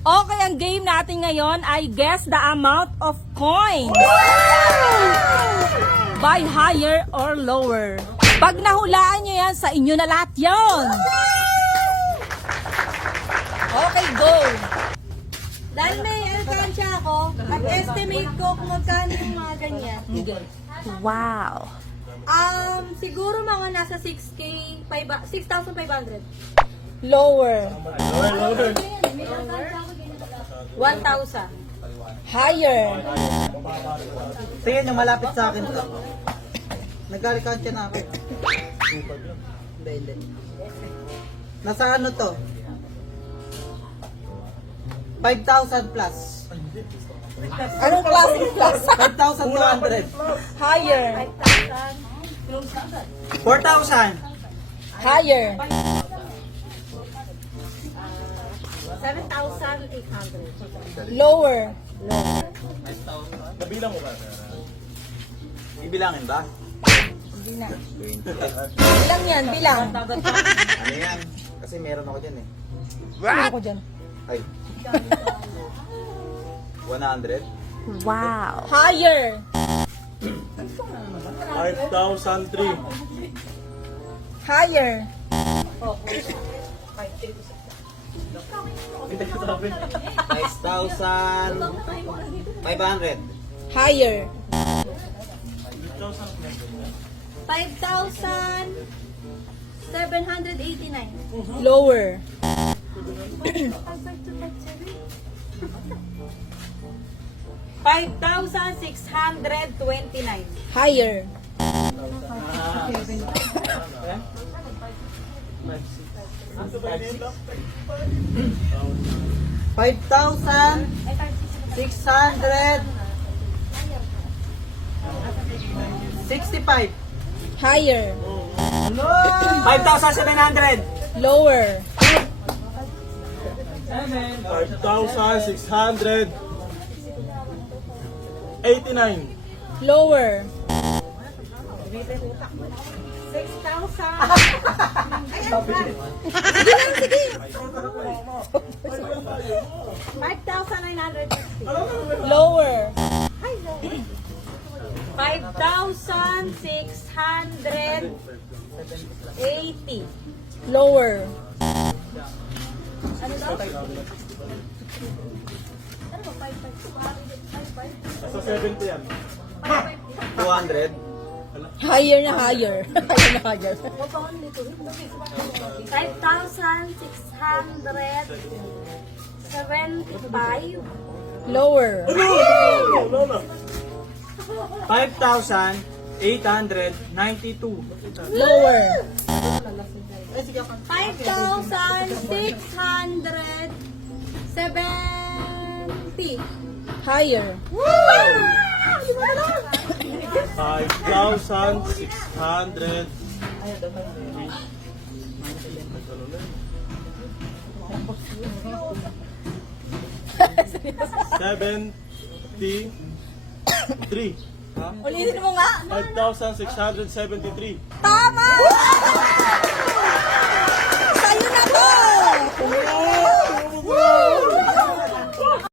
Okay, ang game natin ngayon ay guess the amount of coins. By higher or lower. Pag nahulaan nyo yan, sa inyo na lahat yun. Okay, go. Dahil may alkansya ako, at estimate ko kung magkano yung mga ganyan. Wow. Siguro mga nasa 6K, 6,500. Lower. 1,000. Higher. Tingnan nyo, malapit sa akin to. Nag-alikansya na ako. Hindi. Nasa ano to? 5,000 plus. Anong klaseng plus? 5,200. Higher. 4,000. Higher. 7,800. Lower. Bibilangin ba? Hindi na. Bilang yan, bilang. Ano yan? Kasi meron ako dyan eh. Ano ko dyan? Ay. 100. Wow. Higher. 5,003. Higher. 5,500. Higher. 5,789. Lower. 5,629. Higher. 5,665. Higher. 5,700. Lower. 5,689. Lower. 5,950. Lower. 5,680. Lower. Sa 70 yan. 200. Higher na higher. Higher na higher. 5,675. Lower. 5,892. Lower. 5,670. Higher. 5,600. 73. Ulitin mo nga. 5,673. Tama! Sa'yo na to!